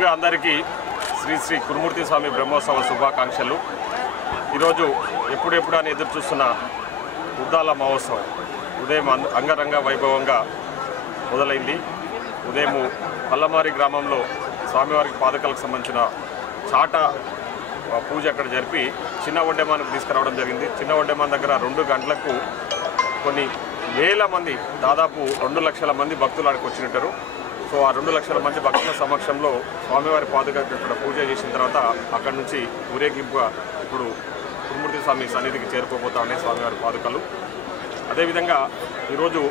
ముందుగా అందరికీ శ్రీ శ్రీ కురుమూర్తి స్వామి బ్రహ్మోత్సవ శుభాకాంక్షలు. ఈరోజు ఎప్పుడెప్పుడు అని ఎదురు చూస్తున్న ఉద్దాల మహోత్సవం ఉదయం అంగరంగ వైభవంగా మొదలైంది. ఉదయం పల్లమారి గ్రామంలో స్వామివారికి పాదకాలకు సంబంధించిన చాట పూజ అక్కడ జరిపి చిన్న ఒడ్డెమానికి తీసుకురావడం జరిగింది. చిన్న ఒడ్డెమాన్ దగ్గర 2 గంటలకు కొన్ని వేల మంది, దాదాపు 2 లక్షల మంది భక్తులు అక్కడికి వచ్చినట్టారు. సో ఆ 2 లక్షల మంది భక్తుల సమక్షంలో స్వామివారి పాదకాలకు ఇక్కడ పూజ చేసిన తర్వాత అక్కడి నుంచి ఊరేగింపుగా ఇప్పుడు కురుమూర్తి స్వామి సన్నిధికి చేరుకోబోతా ఉన్నాయి స్వామివారి పాదకాలు. అదేవిధంగా ఈరోజు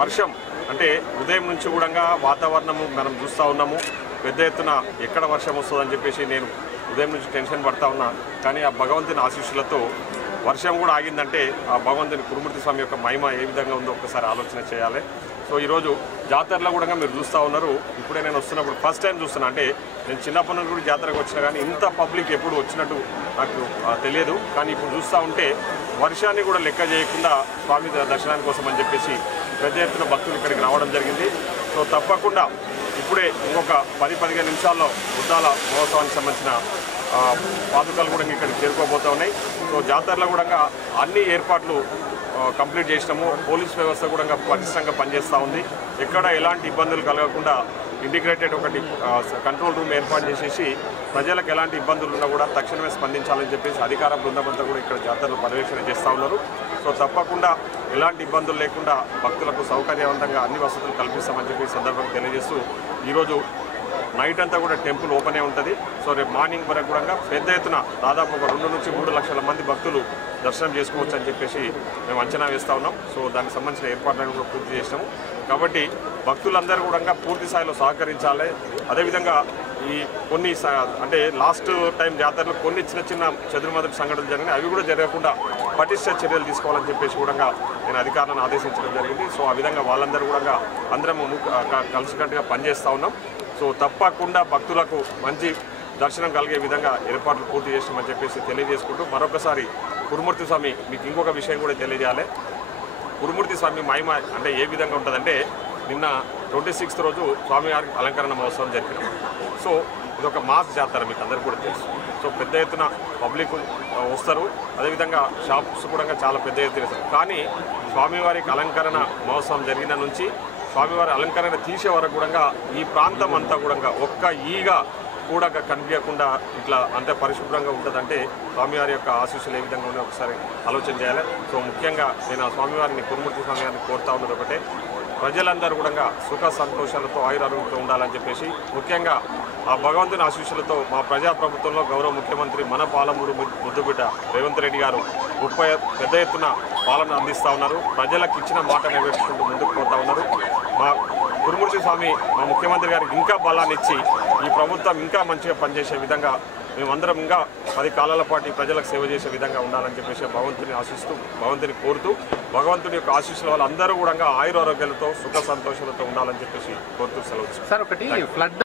వర్షం అంటే ఉదయం నుంచి కూడా వాతావరణము మనం చూస్తూ ఉన్నాము. పెద్ద ఎత్తున ఎక్కడ వర్షం వస్తుందని చెప్పేసి నేను ఉదయం నుంచి టెన్షన్ పడతా ఉన్నా. కానీ ఆ భగవంతుని ఆశీస్సులతో వర్షం కూడా ఆగిందంటే ఆ భగవంతుని కురుమూర్తి స్వామి యొక్క మహిమ ఏ విధంగా ఉందో ఒక్కసారి ఆలోచన చేయాలి. సో ఈరోజు జాతరలో కూడా మీరు చూస్తూ ఉన్నారు. ఇప్పుడే నేను వస్తున్నప్పుడు ఫస్ట్ టైం చూస్తున్నా. అంటే నేను చిన్నప్పటి నుండి కూడా జాతరకు వచ్చినా కానీ ఇంత పబ్లిక్ ఎప్పుడు వచ్చినట్టు నాకు తెలియదు. కానీ ఇప్పుడు చూస్తూ ఉంటే వర్షాన్ని కూడా లెక్క చేయకుండా స్వామి దర్శనాని కోసం అని చెప్పేసి పెద్ద ఎత్తున భక్తులు ఇక్కడికి రావడం జరిగింది. సో తప్పకుండా ఇప్పుడే ఇంకొక 10-15 నిమిషాల్లో ఉద్దాల మహోత్సవానికి సంబంధించిన పాదుకలు కూడా ఇక్కడికి చేరుకోబోతూ ఉన్నాయి. సో జాతరలో కూడా అన్ని ఏర్పాట్లు కంప్లీట్ చేసినాము. పోలీస్ వ్యవస్థ కూడా పటిష్టంగా పనిచేస్తూ ఉంది. ఎక్కడ ఎలాంటి ఇబ్బందులు కలగకుండా ఇంటిగ్రేటెడ్ ఒకటి కంట్రోల్ రూమ్ ఏర్పాటు చేసేసి ప్రజలకు ఎలాంటి ఇబ్బందులు ఉన్నా కూడా తక్షణమే స్పందించాలని చెప్పేసి అధికార బృందం అంతా కూడా ఇక్కడ జాతరలో పర్యవేక్షణ చేస్తూ ఉన్నారు. సో తప్పకుండా ఎలాంటి ఇబ్బందులు లేకుండా భక్తులకు సౌకర్యవంతంగా అన్ని వసతులు కల్పిస్తామని చెప్పి సందర్భంగా తెలియజేస్తూ ఈరోజు నైట్ అంతా కూడా టెంపుల్ ఓపెనే ఉంటుంది. సో రేపు మార్నింగ్ వరకు కూడా పెద్ద ఎత్తున దాదాపు ఒక 2 నుంచి 3 లక్షల మంది భక్తులు దర్శనం చేసుకోవచ్చు అని చెప్పేసి మేము అంచనా వేస్తూ ఉన్నాం. సో దానికి సంబంధించిన ఏర్పాట్లను కూడా పూర్తి చేసినాము. కాబట్టి భక్తులందరూ కూడా పూర్తి స్థాయిలో సహకరించాలి. అదేవిధంగా ఈ కొన్ని అంటే లాస్ట్ టైం జాతరలో కొన్ని చిన్న చెదురుమదురు సంఘటనలు జరిగినాయి. అవి కూడా జరగకుండా పటిష్ట చర్యలు తీసుకోవాలని చెప్పేసి కూడా నేను అధికారులను ఆదేశించడం జరిగింది. సో ఆ విధంగా వాళ్ళందరూ కూడా అందరం కలిసికట్టుగా పనిచేస్తూ ఉన్నాం. సో తప్పకుండా భక్తులకు మంచి దర్శనం కలిగే విధంగా ఏర్పాట్లు పూర్తి చేస్తామని చెప్పేసి తెలియజేసుకుంటూ మరొకసారి కురుమూర్తి స్వామి మీకు ఇంకొక విషయం కూడా తెలియజేయాలి. కురుమూర్తి స్వామి మహిమ అంటే ఏ విధంగా ఉంటుందంటే నిన్న 26th రోజు స్వామివారికి అలంకరణ మహోత్సవం జరిపినాం. సో ఇది ఒక మాస్ జాతర మీకు అందరికీ కూడా తెలుసు. సో పెద్ద ఎత్తున పబ్లిక్ వస్తారు. అదేవిధంగా షాప్స్ కూడా చాలా పెద్ద ఎత్తున వస్తారు. కానీ స్వామివారికి అలంకరణ మహోత్సవం జరిగిన నుంచి స్వామివారి అలంకరణ తీసే వరకు కూడా ఈ ప్రాంతం అంతా కూడా ఒక్క ఈగ కూడా కనిపించకుండా ఇట్లా అంతే పరిశుభ్రంగా ఉంటుందంటే స్వామివారి యొక్క ఆశీస్సులు ఏ విధంగా ఉన్నాయో ఒకసారి ఆలోచన చేయాలి. సో ముఖ్యంగా నేను ఆ స్వామివారిని కురుమూర్తి స్వామివారిని కోరుతా ఉన్నది ఒకటే, ప్రజలందరూ కూడా సుఖ సంతోషాలతో ఆయురారోగ్యంతో ఉండాలని చెప్పేసి ముఖ్యంగా ఆ భగవంతుని ఆశీస్సులతో మా ప్రజాప్రభుత్వంలో గౌరవ ముఖ్యమంత్రి మన పాలమూరు ముద్దుబిడ్డ రేవంత్ రెడ్డి గారు పెద్ద ఎత్తున పాలన అందిస్తూ ఉన్నారు. ప్రజలకు ఇచ్చిన మాట నెరవేర్చుకుంటూ ముందుకు పోతా ఉన్నారు. మా కురుమూర్తి స్వామి మా ముఖ్యమంత్రి గారికి ఇంకా బలాన్ని ఇచ్చి ఈ ప్రభుత్వం ఇంకా మంచిగా పనిచేసే విధంగా మేమందరం ఇంకా 10 కాలాల పాటు ప్రజలకు సేవ చేసే విధంగా ఉండాలని చెప్పేసి భగవంతుని ఆశిస్తూ భగవంతుని కోరుతూ భగవంతుని యొక్క ఆశీస్సుల వల్ల అందరూ కూడా ఆయురారోగ్యాలతో సుఖ సంతోషాలతో ఉండాలని చెప్పేసి కోరుతూ సెలవు. సార్ ఒకటి ఫ్లడ్